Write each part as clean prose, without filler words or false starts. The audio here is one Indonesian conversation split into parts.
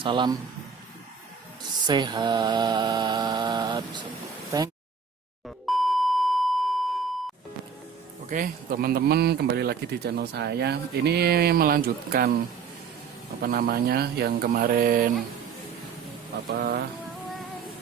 Salam sehat. Oke, teman-teman, kembali lagi di channel saya. Ini melanjutkan yang kemarin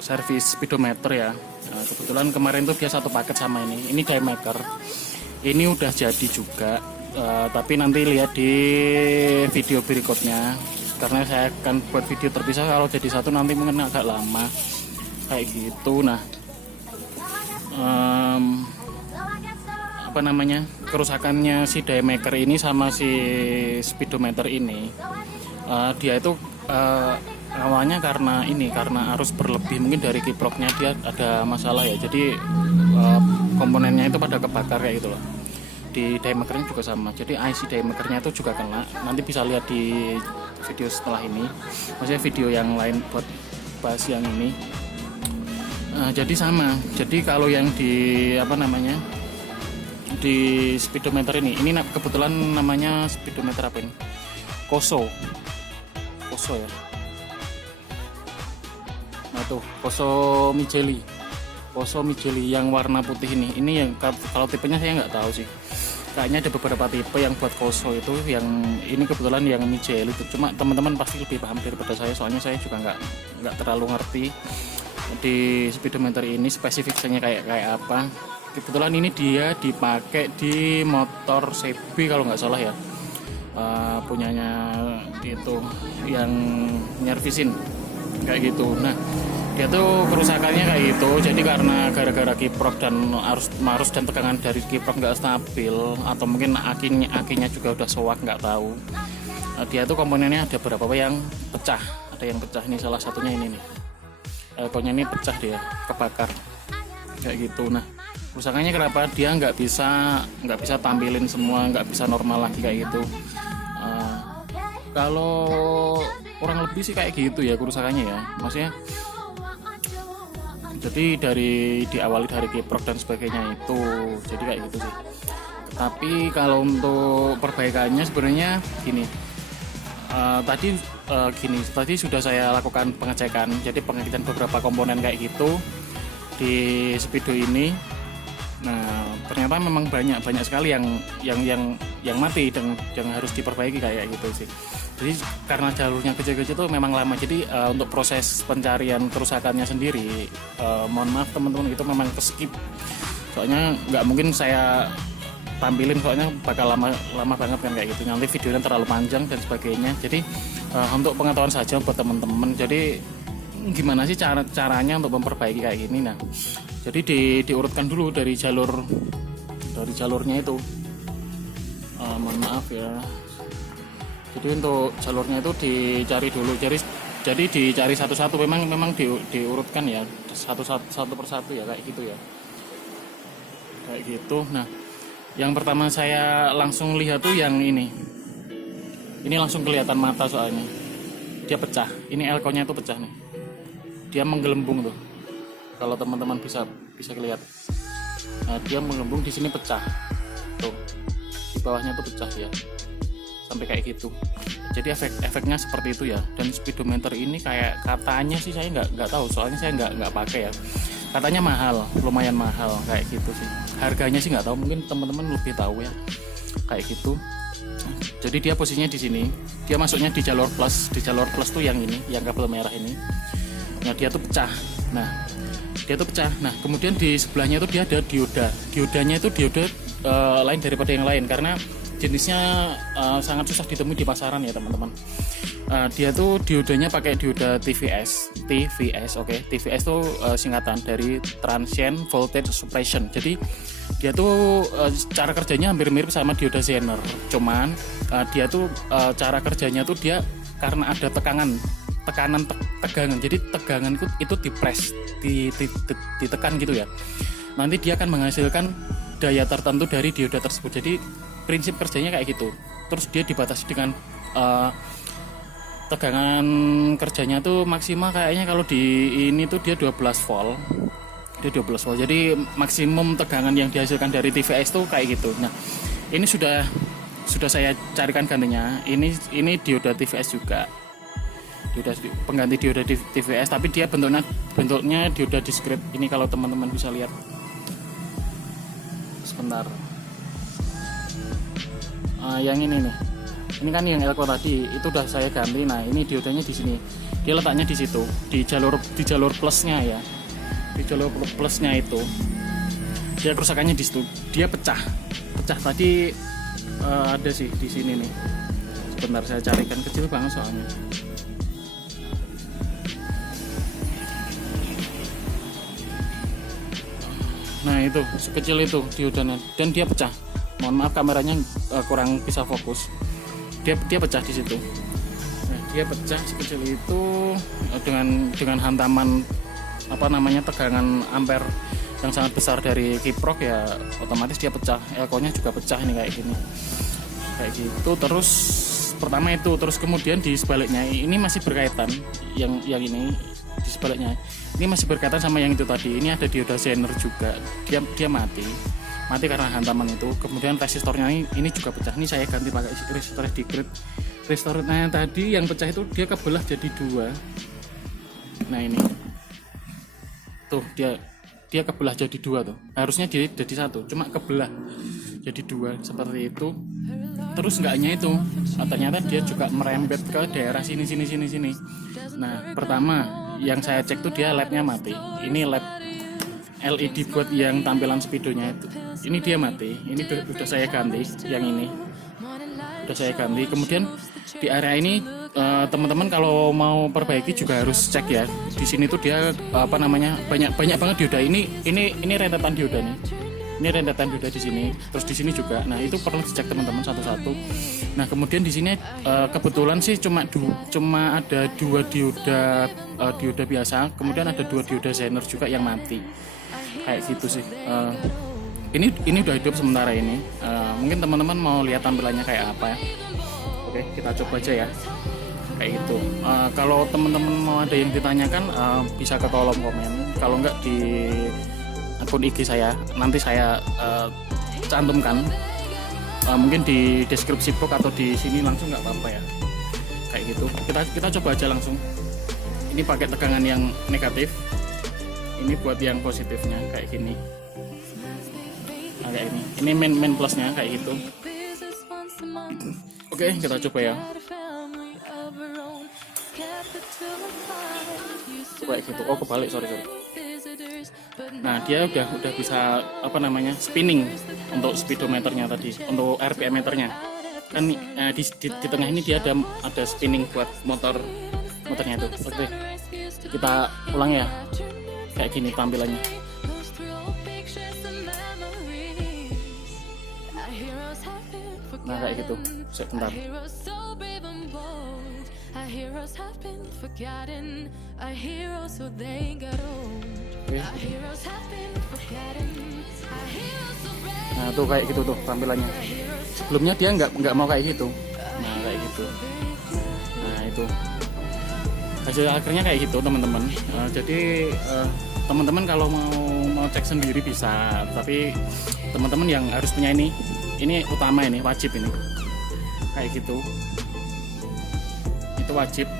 servis speedometer ya. Nah, kebetulan kemarin tuh dia satu paket sama ini die maker. Ini udah jadi juga, tapi nanti lihat di video berikutnya karena saya akan buat video terpisah. Kalau jadi satu nanti mungkin agak lama kayak gitu. Nah, kerusakannya si die maker ini sama si speedometer ini, dia itu awalnya karena arus berlebih mungkin dari kiproknya dia ada masalah ya, jadi komponennya itu pada kebakar kayak gitu loh. Di die makernya juga sama, jadi IC die makernya itu juga kena. Nanti bisa lihat di video setelah ini, maksudnya video yang lain buat bahas yang ini. Jadi sama, jadi kalau yang di di speedometer ini kebetulan namanya speedometer apa ini? Koso ya. Nah tuh Koso Migeli yang warna putih ini yang kalau tipenya saya nggak tahu sih. Kayaknya ada beberapa tipe yang buat Koso itu, yang ini kebetulan yang Migeli itu. Cuma teman-teman pasti lebih paham daripada saya, soalnya saya juga nggak terlalu ngerti di speedometer ini spesifikasinya kayak apa. Kebetulan ini dia dipakai di motor CB kalau nggak salah ya, punyanya itu yang nyervisin kayak gitu. Nah, dia tuh kerusakannya kayak gitu, jadi karena gara-gara kiprok dan arus dan tegangan dari kiprok nggak stabil, atau mungkin akinya juga udah soak, nggak tahu. Dia tuh komponennya ada beberapa yang pecah, ini salah satunya ini nih, elkonya ini pecah, dia kebakar kayak gitu. Nah, kerusakannya kenapa dia nggak bisa tampilin semua, nggak bisa normal lagi kayak gitu. Kalau kurang lebih sih kayak gitu ya kerusakannya ya, maksudnya jadi diawali dari kiprok dan sebagainya itu, jadi kayak gitu sih. Tapi kalau untuk perbaikannya sebenarnya gini, tadi sudah saya lakukan pengecekan, jadi pengecekan beberapa komponen kayak gitu di Speedo ini. Nah, ternyata memang banyak sekali yang mati dan yang harus diperbaiki kayak gitu sih. Jadi karena jalurnya kecil-kecil itu memang lama. Jadi untuk proses pencarian kerusakannya sendiri, mohon maaf teman-teman, itu memang skip. Soalnya nggak mungkin saya tampilin, soalnya bakal lama banget kan kayak gitu. Nanti videonya terlalu panjang dan sebagainya. Jadi untuk pengetahuan saja buat teman-teman. Jadi gimana sih caranya untuk memperbaiki kayak gini? Nah, jadi diurutkan dulu dari jalurnya itu. Mohon maaf ya. Jadi untuk jalurnya itu dicari dulu. Jadi dicari satu-satu, memang diurutkan ya, satu persatu ya, kayak gitu ya. Kayak gitu. Nah, yang pertama saya langsung lihat tuh yang ini. Ini langsung kelihatan mata soalnya. Dia pecah. Ini elkonya itu pecah nih. Dia menggelembung tuh. Kalau teman-teman bisa lihat. Nah, dia menggelembung di sini pecah. Tuh. Di bawahnya tuh pecah ya. Sampai kayak gitu. Jadi efeknya seperti itu ya. Dan speedometer ini kayak katanya sih, saya nggak tahu, soalnya saya nggak pakai ya. Katanya mahal, lumayan mahal kayak gitu sih. Harganya sih nggak tahu, mungkin teman-teman lebih tahu ya. Kayak gitu. Jadi dia posisinya di sini. Dia masuknya di jalur plus. Di jalur plus tuh yang ini, yang kabel merah ini. Nah, dia tuh pecah. Nah, kemudian di sebelahnya itu dia ada dioda. Diodanya itu dioda lain daripada yang lain karena jenisnya sangat susah ditemui di pasaran ya teman-teman. Dia tuh diodanya pakai dioda TVS, oke. TVS tuh singkatan dari Transient Voltage Suppression. Jadi dia tuh cara kerjanya hampir mirip sama dioda Zener, cuman dia tuh cara kerjanya tuh dia karena ada tegangan. Jadi tegangan itu dipres, ditekan gitu ya. Nanti dia akan menghasilkan daya tertentu dari dioda tersebut. Jadi prinsip kerjanya kayak gitu. Terus dia dibatasi dengan tegangan kerjanya tuh maksimal kayaknya kalau di ini tuh dia 12 volt. Dia 12 volt. Jadi maksimum tegangan yang dihasilkan dari TVS tuh kayak gitu. Nah, ini sudah saya carikan gantinya. Ini dioda TVS juga. pengganti dioda TVS, tapi dia bentuknya dioda discrete. Ini kalau teman-teman bisa lihat. Sebentar. Yang ini nih. Ini kan yang elko tadi itu udah saya ganti. Nah, ini diodanya di sini. Dia letaknya di situ, di jalur plusnya ya. Di jalur plusnya itu. Dia kerusakannya di situ. Dia pecah tadi. Ada sih di sini nih. Sebentar saya carikan, kecil banget soalnya. Nah, itu sekecil itu diodanya dan dia pecah. Mohon maaf kameranya kurang bisa fokus. Dia pecah di situ. Nah, dia pecah sekecil itu dengan hantaman tegangan ampere yang sangat besar dari kiprok ya, otomatis dia pecah. Elko-nya juga pecah ini kayak gini. Kayak gitu. Terus pertama itu, terus kemudian di sebaliknya ini masih berkaitan, yang ini di sebaliknya ini masih berkaitan sama yang itu tadi. Ini ada dioda Zener juga, dia mati karena hantaman itu. Kemudian resistornya ini juga pecah. Ini saya ganti pakai resistor discrete. Resistornya tadi yang pecah itu dia kebelah jadi 2. Nah, ini tuh dia kebelah jadi 2 tuh. Harusnya dia jadi 1, cuma kebelah jadi 2 seperti itu. Terus nggak hanya itu, ternyata dia juga merembet ke daerah sini. Nah, pertama yang saya cek tuh dia LED-nya mati. Ini LED LED buat yang tampilan speedonya itu. Ini dia mati. Ini udah saya ganti, yang ini udah saya ganti. Kemudian di area ini teman-teman kalau mau perbaiki juga harus cek ya. Di sini tuh dia banyak banget dioda. Ini rentetan dioda nih. Ini rentetan dioda di sini. Terus di sini juga. Nah, itu perlu dicek teman-teman satu-satu. Nah, kemudian di sini kebetulan sih cuma ada 2 dioda biasa. Kemudian ada 2 dioda Zener juga yang mati. Kayak gitu sih. Ini udah hidup sementara ini. Mungkin teman-teman mau lihat tampilannya kayak apa ya. Oke, kita coba aja ya. Kayak gitu. Kalau teman-teman mau ada yang ditanyakan, bisa ke kolom komen. Kalau enggak di akun IG saya, nanti saya cantumkan. Mungkin di deskripsi box atau di sini langsung nggak apa-apa ya. Kayak gitu. Kita coba aja langsung. Ini pakai tegangan yang negatif. Ini buat yang positifnya kayak gini. Nah, kayak ini. Ini main plusnya kayak gitu. Oke, kita coba ya. Kayak gitu. Oh, kebalik, sorry. Nah, dia udah bisa spinning untuk speedometernya tadi, untuk RPM meternya. Kan di tengah ini dia ada spinning buat motornya itu. Oke. Kita ulang ya. Kayak gini tampilannya. Nah, kayak gitu. Sebentar. Oke. Nah, tuh kayak gitu tuh tampilannya. Sebelumnya dia nggak mau kayak gitu. Nah, kayak gitu. Nah, itu hasil akhirnya kayak gitu teman-teman. Jadi teman-teman kalau mau cek sendiri bisa, tapi teman-teman yang harus punya ini utama, ini wajib, ini kayak gitu. Itu wajib,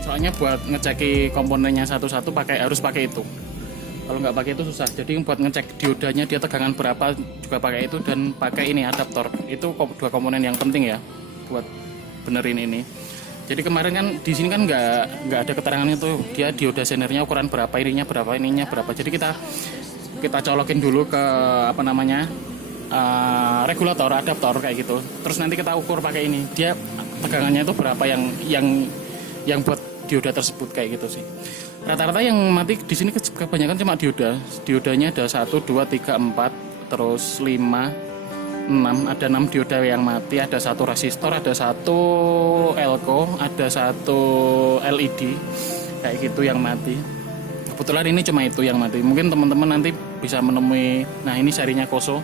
soalnya buat ngeceki komponennya satu-satu harus pakai itu. Kalau nggak pakai itu susah. Jadi buat ngecek diodanya dia tegangan berapa juga pakai itu, dan pakai ini adaptor. Itu 2 komponen yang penting ya buat benerin ini. Jadi kemarin kan di sini kan nggak ada keterangannya tuh dia dioda Zenernya ukuran berapa, ininya berapa. Jadi kita colokin dulu ke regulator adaptor kayak gitu. Terus nanti kita ukur pakai ini. Dia tegangannya itu berapa yang buat dioda tersebut kayak gitu sih. Rata-rata yang mati di sini kebanyakan cuma dioda. Diodanya ada 1, 2, 3, 4, terus 5, 6, ada 6 dioda yang mati, ada 1 resistor, ada 1 elko, ada 1 LED kayak gitu yang mati. Kebetulan ini cuma itu yang mati. Mungkin teman-teman nanti bisa menemui. Nah, ini serinya Koso.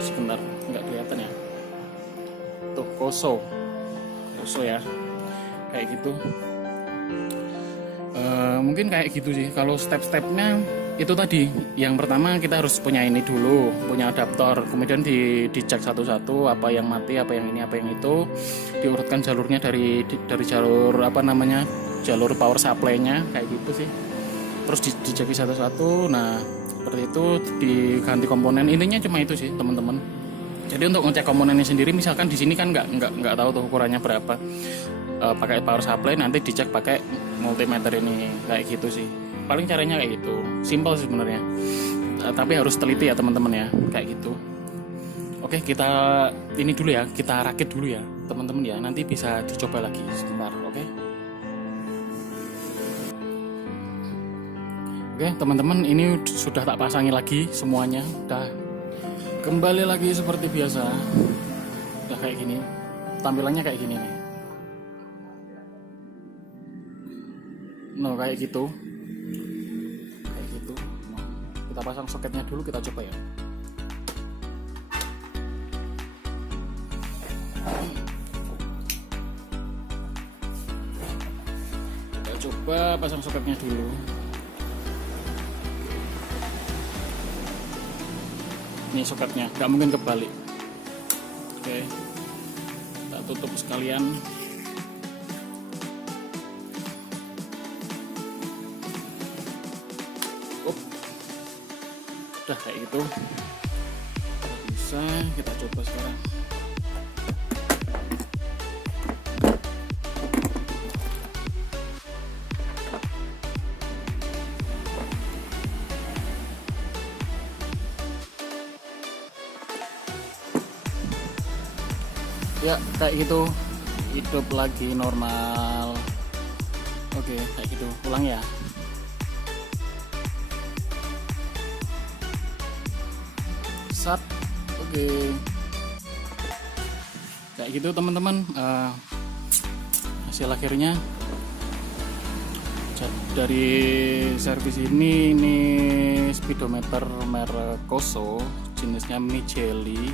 Sebentar, nggak kelihatan ya. Tuh Koso ya, kayak gitu. Mungkin kayak gitu sih. Kalau step-stepnya itu tadi yang pertama kita harus punya ini dulu, punya adaptor, kemudian dicek satu-satu apa yang mati, apa yang ini, apa yang itu, diurutkan jalurnya dari jalur apa namanya, jalur power supply-nya kayak gitu sih, terus dicek satu-satu. Nah seperti itu, diganti komponen, intinya cuma itu sih teman-teman. Jadi untuk ngecek komponennya sendiri, misalkan di sini kan nggak tahu tuh ukurannya berapa, pakai power supply, nanti dicek pakai multimeter ini kayak gitu sih. Paling caranya kayak gitu, simple sih sebenarnya, tapi harus teliti ya teman-teman ya, kayak gitu. Oke, kita ini dulu ya, kita rakit dulu ya teman-teman ya, nanti bisa dicoba lagi sebentar. Oke teman-teman, ini sudah tak pasangi lagi semuanya, udah kembali lagi seperti biasa, udah kayak gini, tampilannya kayak gini nih. Nah kayak gitu. Kita pasang soketnya dulu, kita coba ya. Kita coba pasang soketnya dulu. Ini soketnya, nggak mungkin kebalik. Oke, kita tutup sekalian. Udah kayak gitu, bisa kita coba sekarang. Ya kayak gitu, hidup lagi normal. Oke kayak gitu, ulang ya. Oke, kayak gitu teman-teman, hasil akhirnya dari servis ini speedometer merek Koso, jenisnya Micheli,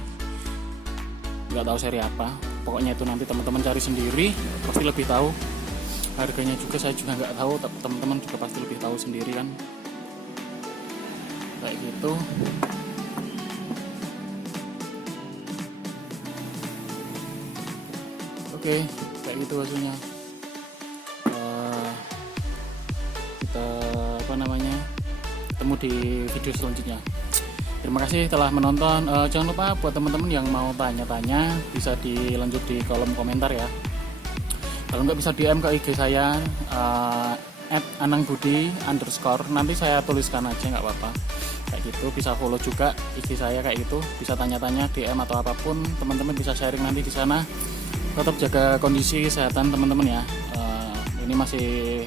nggak tahu seri apa, pokoknya itu nanti teman-teman cari sendiri, pasti lebih tahu. Harganya juga saya juga nggak tahu, tapi teman-teman juga pasti lebih tahu sendiri kan, kayak gitu. Oke, kayak gitu hasilnya. Kita ketemu di video selanjutnya. Terima kasih telah menonton. Jangan lupa buat teman-teman yang mau tanya-tanya bisa dilanjut di kolom komentar ya. Kalau nggak bisa DM ke IG saya @anangbudi_, nanti saya tuliskan aja, nggak apa-apa. Kayak gitu, bisa follow juga IG saya kayak gitu, bisa tanya-tanya DM atau apapun, teman-teman bisa sharing nanti di sana. Tetap jaga kondisi kesehatan teman-teman ya, ini masih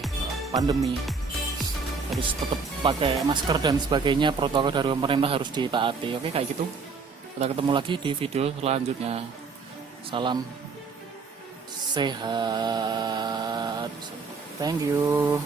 pandemi, harus tetap pakai masker dan sebagainya, protokol dari pemerintah harus ditaati. Oke kayak gitu, kita ketemu lagi di video selanjutnya. Salam sehat, thank you.